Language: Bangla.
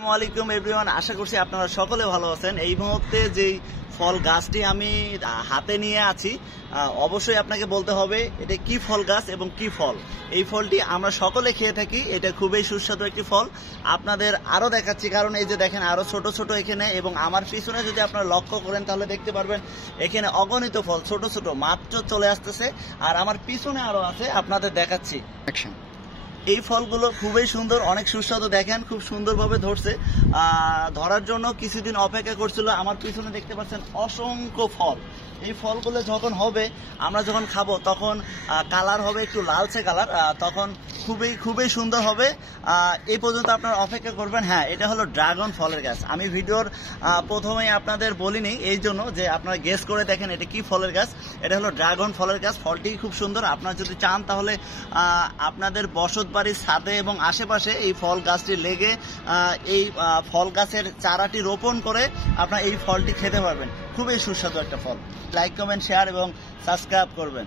আসসালামু আলাইকুম এভরিওয়ান, আশা করছি আপনারা সকলে ভালো আছেন। এই মুহূর্তে যেই ফল গাছটি আমি হাতে নিয়ে আছি, অবশ্যই আপনাকে বলতে হবে এটা কি ফল গাছ এবং কি ফল। এই ফলটি আমরা সকলে খেয়ে থাকি, এটা খুবই সুস্বাদু একটি ফল। আপনাদের আরো দেখাচ্ছি, কারণ এই যে দেখেন আরো ছোট ছোট এখানে, এবং আমার পিছনে যদি আপনারা লক্ষ্য করেন তাহলে দেখতে পারবেন এখানে অগণিত ফল ছোট ছোট মাত্র চলে আসতেছে। আর আমার পিছনে আরো আছে, আপনাদের দেখাচ্ছি। এই ফলগুলো খুবই সুন্দর, অনেক সুস্বাদু। দেখেন খুব সুন্দরভাবে ধরছে, ধরার জন্য কিছুদিন অপেক্ষা করছিল। আমার পিছনে দেখতে পাচ্ছেন অসংখ্য ফল। এই ফলগুলো যখন হবে, আমরা যখন খাবো তখন কালার হবে একটু লালচে কালার, তখন খুবই সুন্দর হবে। এই পর্যন্ত আপনারা অপেক্ষা করবেন। হ্যাঁ, এটা হলো ড্রাগন ফলের গাছ। আমি ভিডিওর প্রথমেই আপনাদের বলিনি এই জন্য যে আপনারা গেস করে দেখেন এটা কি ফলের গাছ। এটা হলো ড্রাগন ফলের গাছ। ফলটি খুব সুন্দর। আপনারা যদি চান তাহলে আপনাদের বসত বাড়ির ছাদে এবং আশেপাশে এই ফল গাছটি লেগে এই ফল গাছের চারাটি রোপণ করে আপনারা এই ফলটি খেতে পারবেন। খুবই সুস্বাদু একটা ফল। লাইক, কমেন্ট, শেয়ার এবং সাবস্ক্রাইব করবেন।